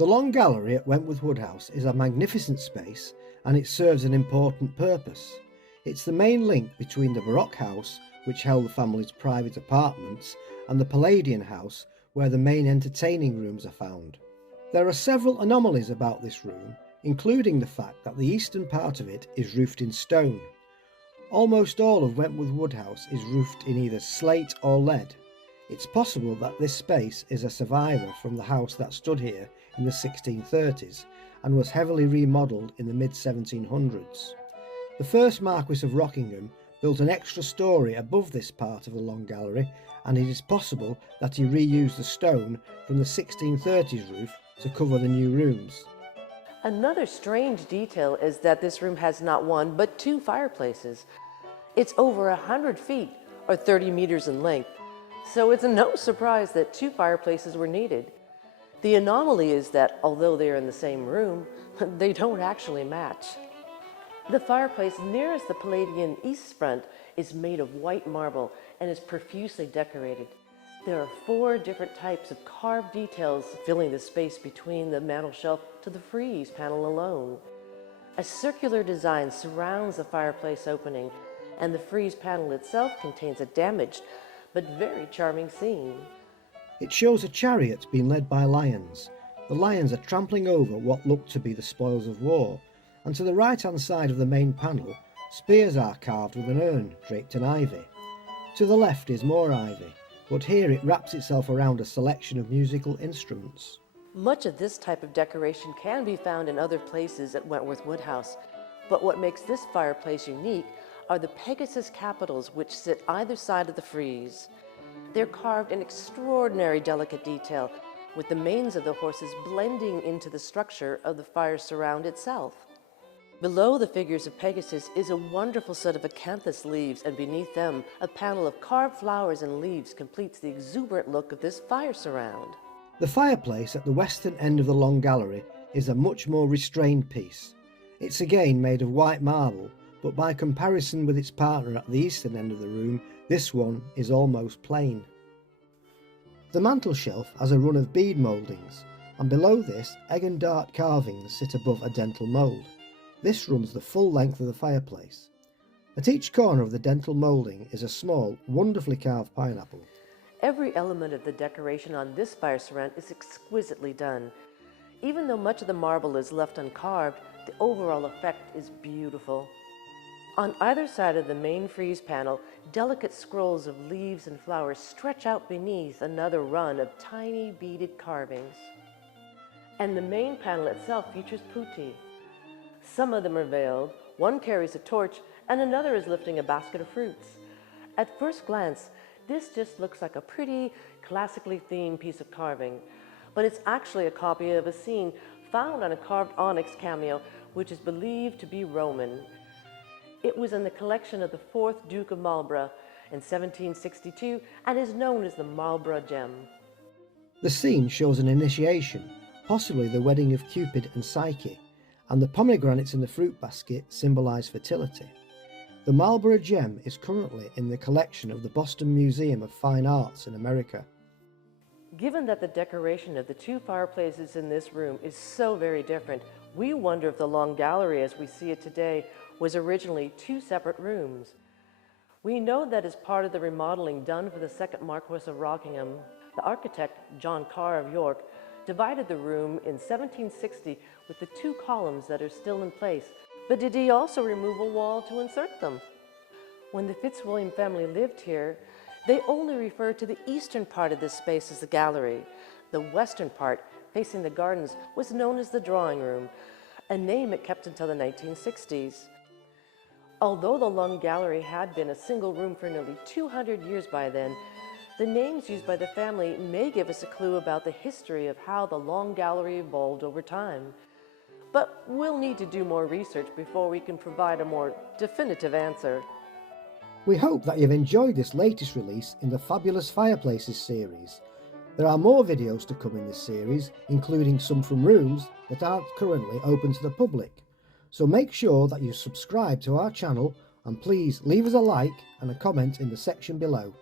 The Long Gallery at Wentworth Woodhouse is a magnificent space and it serves an important purpose. It's the main link between the Baroque house, which held the family's private apartments, and the Palladian house, where the main entertaining rooms are found. There are several anomalies about this room, including the fact that the eastern part of it is roofed in stone. Almost all of Wentworth Woodhouse is roofed in either slate or lead. It's possible that this space is a survivor from the house that stood here in the 1630s and was heavily remodelled in the mid-1700s. The first Marquis of Rockingham built an extra storey above this part of the Long Gallery, and it is possible that he reused the stone from the 1630s roof to cover the new rooms. Another strange detail is that this room has not one but two fireplaces. It's over 100 feet or 30 meters in length, so it's no surprise that two fireplaces were needed. The anomaly is that although they are in the same room, they don't actually match. The fireplace nearest the Palladian east front is made of white marble and is profusely decorated. There are 4 different types of carved details filling the space between the mantel shelf to the frieze panel alone. A circular design surrounds the fireplace opening, and the frieze panel itself contains a damaged but very charming scene. It shows a chariot being led by lions. The lions are trampling over what look to be the spoils of war, and to the right-hand side of the main panel, spears are carved with an urn draped in ivy. To the left is more ivy, but here it wraps itself around a selection of musical instruments. Much of this type of decoration can be found in other places at Wentworth Woodhouse, but what makes this fireplace unique are the Pegasus capitals which sit either side of the frieze. They're carved in extraordinary delicate detail, with the manes of the horses blending into the structure of the fire surround itself. Below the figures of Pegasus is a wonderful set of acanthus leaves, and beneath them, a panel of carved flowers and leaves completes the exuberant look of this fire surround. The fireplace at the western end of the Long Gallery is a much more restrained piece. It's again made of white marble, but by comparison with its partner at the eastern end of the room, this one is almost plain. The mantel shelf has a run of bead mouldings, and below this, egg and dart carvings sit above a dental mould. This runs the full length of the fireplace. At each corner of the dental moulding is a small, wonderfully carved pineapple. Every element of the decoration on this fire surround is exquisitely done. Even though much of the marble is left uncarved, the overall effect is beautiful. On either side of the main frieze panel, delicate scrolls of leaves and flowers stretch out beneath another run of tiny beaded carvings. And the main panel itself features putti. Some of them are veiled, one carries a torch, and another is lifting a basket of fruits. At first glance, this just looks like a pretty, classically themed piece of carving, but it's actually a copy of a scene found on a carved onyx cameo, which is believed to be Roman. It was in the collection of the 4th Duke of Marlborough in 1762 and is known as the Marlborough gem. The scene shows an initiation, possibly the wedding of Cupid and Psyche, and the pomegranates in the fruit basket symbolise fertility. The Marlborough gem is currently in the collection of the Boston Museum of Fine Arts in America. Given that the decoration of the two fireplaces in this room is so very different, we wonder if the Long Gallery as we see it today was originally 2 separate rooms. We know that as part of the remodeling done for the second Marquis of Rockingham, the architect, John Carr of York, divided the room in 1760 with the 2 columns that are still in place. But did he also remove a wall to insert them? When the Fitzwilliam family lived here, they only referred to the eastern part of this space as the gallery. The western part, facing the gardens, was known as the drawing room, a name it kept until the 1960s. Although the Long Gallery had been a single room for nearly 200 years by then, the names used by the family may give us a clue about the history of how the Long Gallery evolved over time. But we'll need to do more research before we can provide a more definitive answer. We hope that you've enjoyed this latest release in the Fabulous Fireplaces series. There are more videos to come in this series, including some from rooms that aren't currently open to the public. So make sure that you subscribe to our channel and please leave us a like and a comment in the section below.